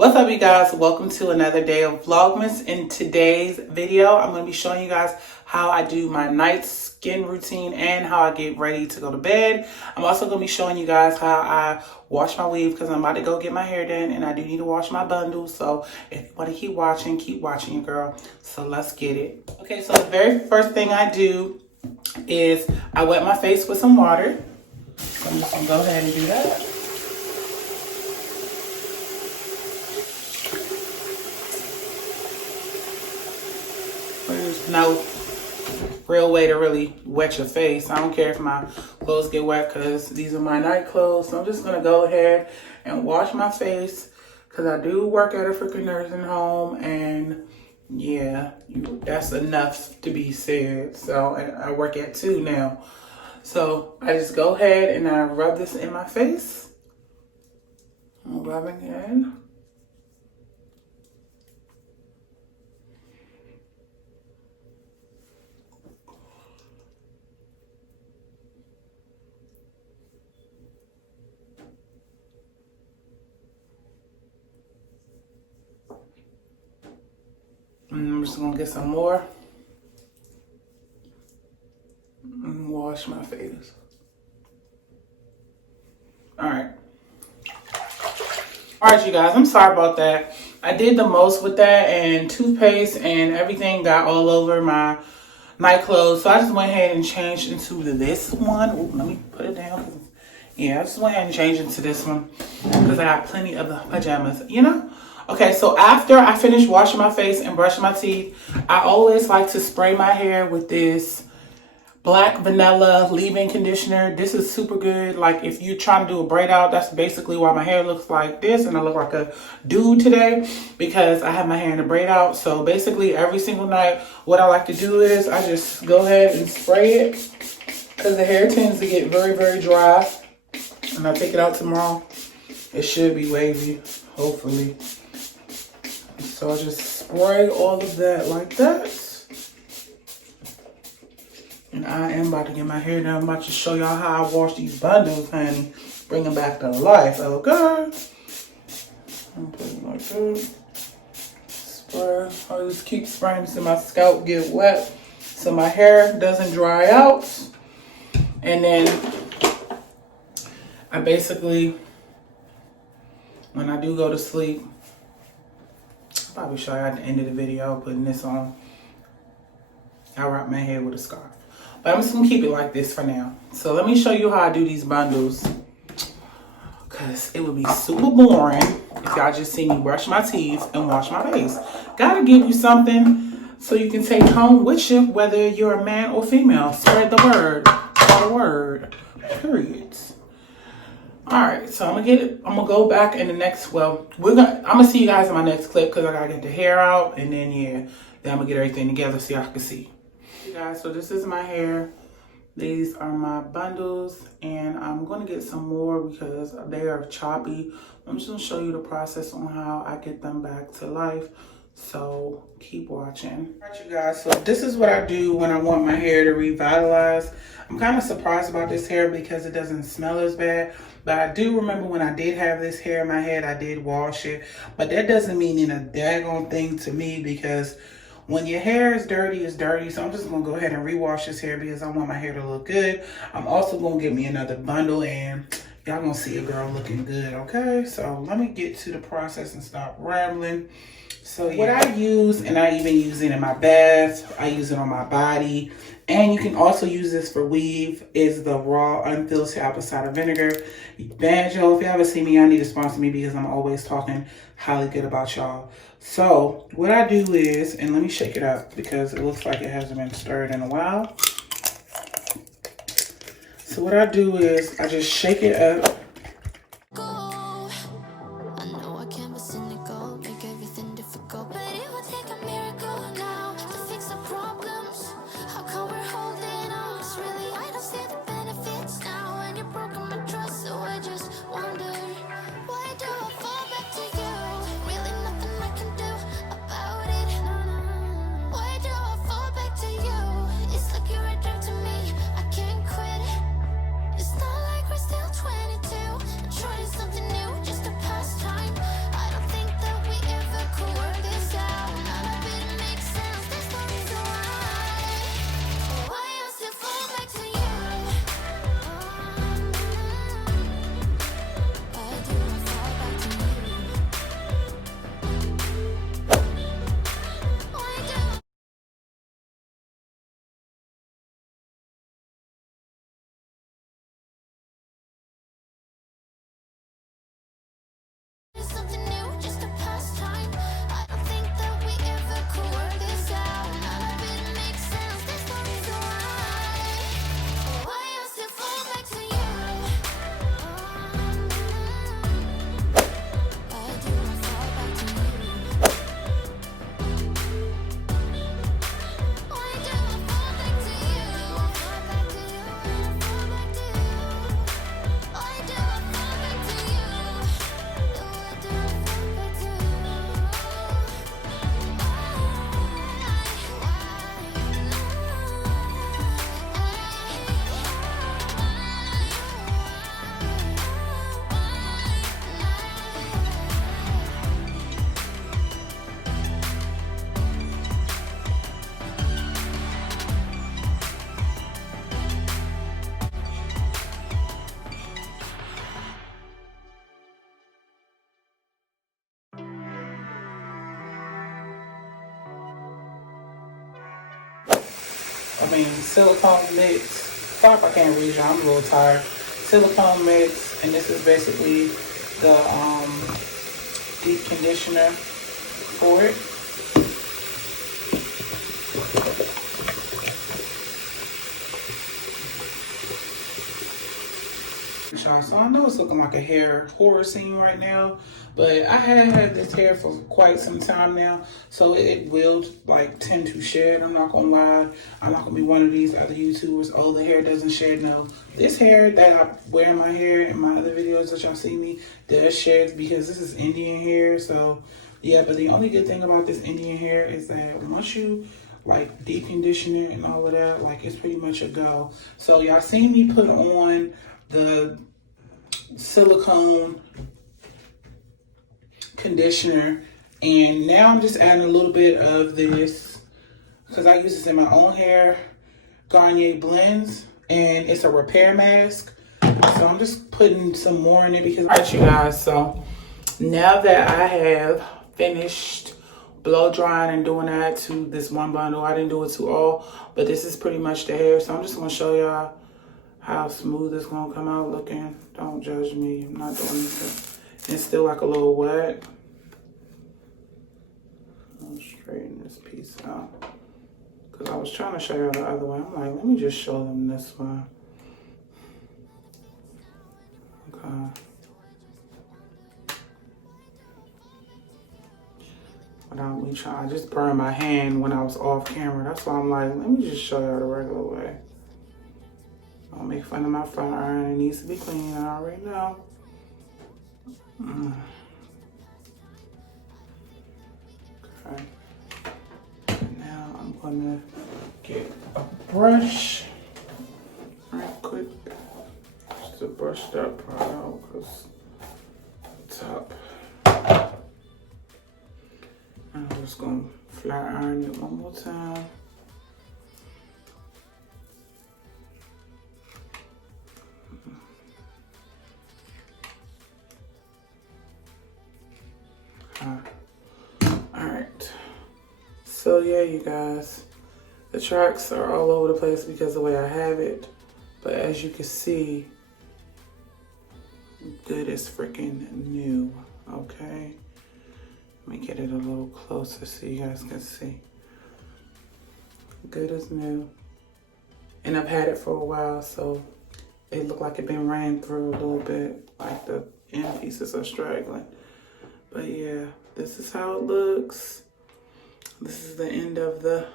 What's up, you guys? Welcome to another day of Vlogmas. In today's video, I'm going to be showing you guys how I do my night skin routine and how I get ready to go to bed. I'm also going to be showing you guys how I wash my weave because I'm about to go get my hair done and I do need to wash my bundles. So if you want to keep watching your girl. So let's get it. Okay, so the very first thing I do is I wet my face with some water. So I'm just going to go ahead and do that. There's no real way to really wet your face. I don't care if my clothes get wet because these are my night clothes. So I'm just going to go ahead and wash my face because I do work at a freaking nursing home. And yeah, that's enough to be said. So I work at 2 now. So I just go ahead and I rub this in my face. I'm rubbing it in. And I'm just gonna get some more and wash my face. All right, you guys, I'm sorry about that. I did the most with that, and toothpaste and everything got all over my night clothes. So I just went ahead and changed into this one. Ooh, let me put it down. Yeah, I just went ahead and changed into this one because I got plenty of the pajamas, you know? Okay, so after I finish washing my face and brushing my teeth, I always like to spray my hair with this black vanilla leave-in conditioner. This is super good. Like if you're trying to do a braid out, that's basically why my hair looks like this and I look like a dude today because I have my hair in a braid out. So basically every single night, what I like to do is I just go ahead and spray it because the hair tends to get very, very dry. And I take it out tomorrow. It should be wavy, hopefully. So I just spray all of that like that. And I am about to get my hair done. I'm about to show y'all how I wash these bundles, honey. Bring them back to life, okay? I'm putting it like this. Spray. I just keep spraying so my scalp get wet. So my hair doesn't dry out. And then I basically, when I do go to sleep, I'll probably show you at the end of the video, putting this on. I wrap my hair with a scarf. But I'm just going to keep it like this for now. So let me show you how I do these bundles. Because it would be super boring if y'all just see me brush my teeth and wash my face. Gotta give you something so you can take home with you, whether you're a man or female. Spread the word. Spread the word. Period. Alright, so I'm gonna go back in the next, I'm gonna see you guys in my next clip because I gotta get the hair out and then then I'm gonna get everything together so y'all can see. You guys, so this is my hair. These are my bundles and I'm gonna get some more because they are choppy. I'm just gonna show you the process on how I get them back to life. So keep watching. Alright, you guys, so this is what I do when I want my hair to revitalize. I'm kind of surprised about this hair because it doesn't smell as bad. But I do remember when I did have this hair in my head, I did wash it. But that doesn't mean a daggone thing to me because when your hair is dirty, it's dirty. So I'm just going to go ahead and rewash this hair because I want my hair to look good. I'm also going to get me another bundle and y'all going to see a girl looking good, okay? So let me get to the process and stop rambling. So yeah, what I use, and I even use it in my bath, I use it on my body, and you can also use this for weave, is the raw unfiltered apple cider vinegar. Banjo, if you ever see me, y'all need to sponsor me because I'm always talking highly good about y'all. So what I do is, and let me shake it up because it looks like it hasn't been stirred in a while. So what I do is I just shake it up. It's not like we're still 22. silicone mix. Sorry if I can't read you, I'm a little tired. Silicone mix, and this is basically the deep conditioner for it. So I know it's looking like a hair horror scene right now, but I have had this hair for quite some time now, so it will like tend to shed. I'm not gonna lie. I'm not gonna be one of these other YouTubers. Oh, the hair doesn't shed. No, this hair that I wear in my hair in my other videos that y'all see me does shed because this is Indian hair. So yeah, but the only good thing about this Indian hair is that once you like deep condition it and all of that, like it's pretty much a go. So y'all seen me put on the silicone conditioner, and now I'm just adding a little bit of this because I use this in my own hair, Garnier blends, and it's a repair mask. So I'm just putting some more in it because, all right, you guys, so now that I have finished blow drying and doing that to this one bundle, I didn't do it to all, but this is pretty much the hair. So I'm just gonna show y'all how smooth it's gonna come out looking. Don't judge me, I'm not doing anything. It's still like a little wet. I'll straighten this piece out. Cause I was trying to show you the other way. I'm like, let me just show them this one. Okay. Without me trying, I just burned my hand when I was off camera. That's why I'm like, let me just show you the regular way. Don't make fun of my fire iron. It needs to be clean. I already know. Okay. Now I'm gonna get a brush right quick just to brush that part out because top. I'm just gonna flat iron it one more time. Alright, so yeah, you guys, the tracks are all over the place because of the way I have it, but as you can see, good as freaking new. Okay, let me get it a little closer so you guys can see. Good as new, and I've had it for a while, so it looked like it been ran through a little bit, like the end pieces are straggling. But yeah, this is how it looks. This is the end of the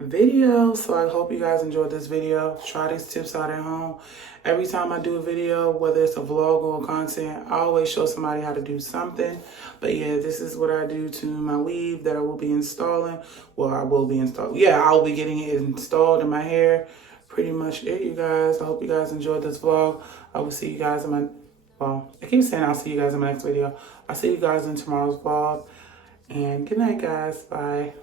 video. So I hope you guys enjoyed this video. Try these tips out at home. Every time I do a video, whether it's a vlog or content, I always show somebody how to do something. But yeah, this is what I do to my weave that I will be installing. Well, I will be installing. Yeah, I'll be getting it installed in my hair. Pretty much it, you guys. I hope you guys enjoyed this vlog. I will see you guys in my... Well, I keep saying I'll see you guys in my next video. I'll see you guys in tomorrow's vlog. And good night, guys. Bye.